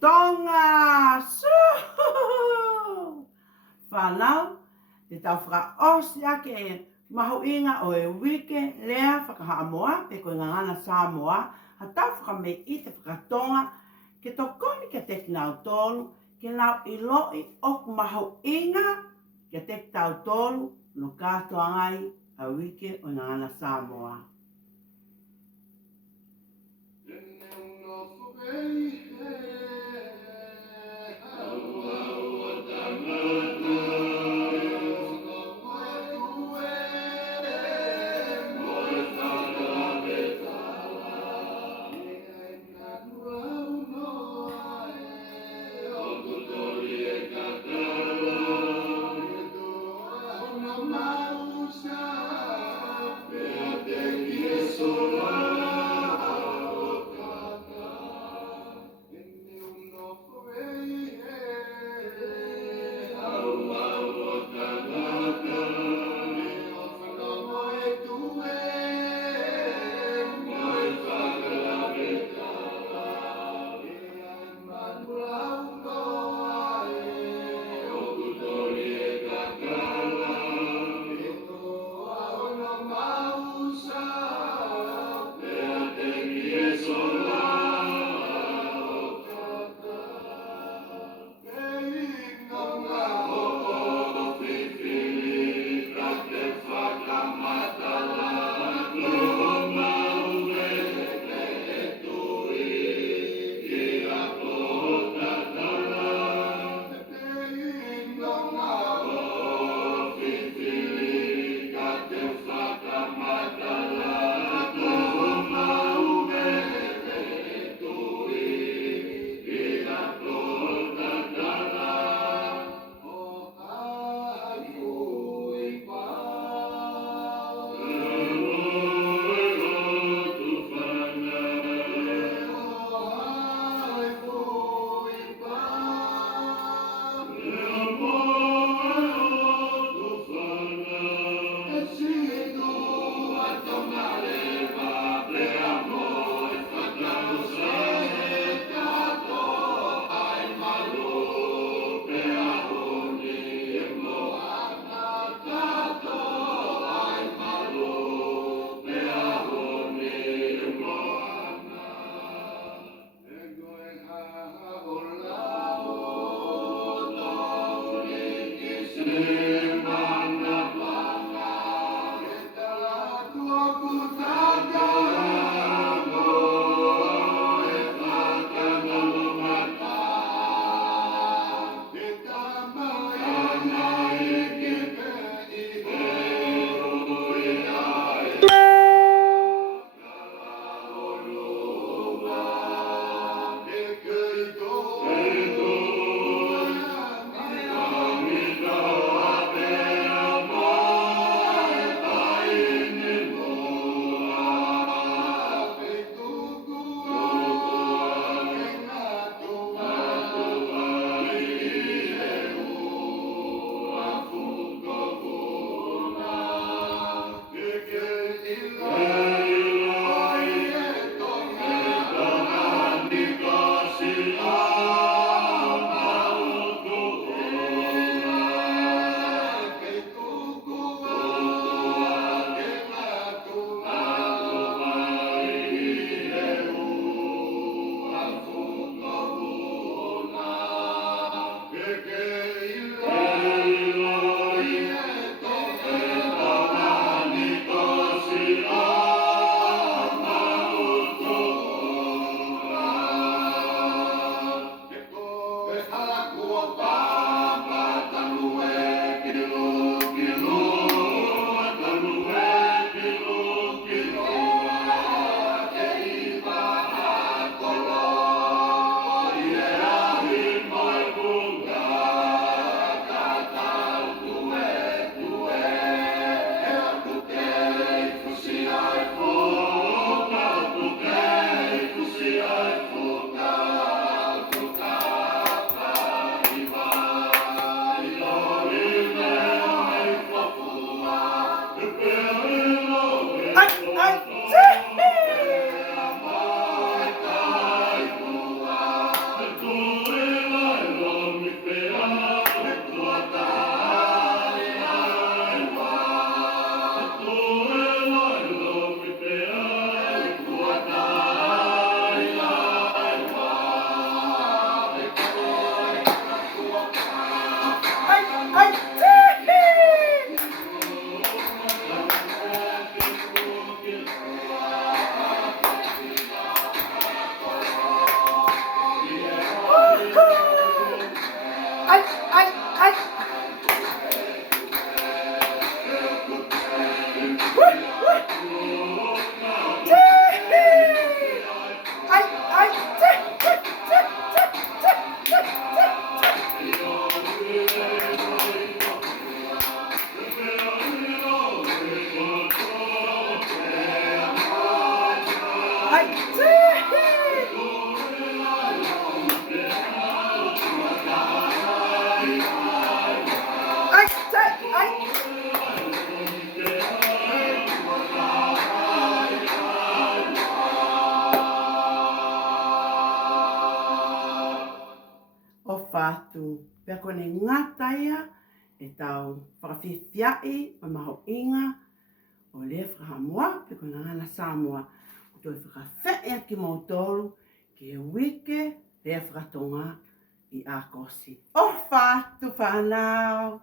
Tonga! Suhu! Whanau, te tau whakaosi ake e mahuinga o e wike lea whakahaamoa, pe koe ngangana Samoa, ha tau whakamei i te whakatonga, ke tokoni ke te kinau tolu, ke nau iloi o mahuinga, ke te tau tolu, no katoa ngai a wike o ngangana Samoa. atu. Pea kone ngata ia e tau whakawhiwhiai o maho inga o le whakamoa pe kone ngana Samoa. O toi whakawhea ki mautolu ke wike le whakatonga i a kosi. O whātu whanau!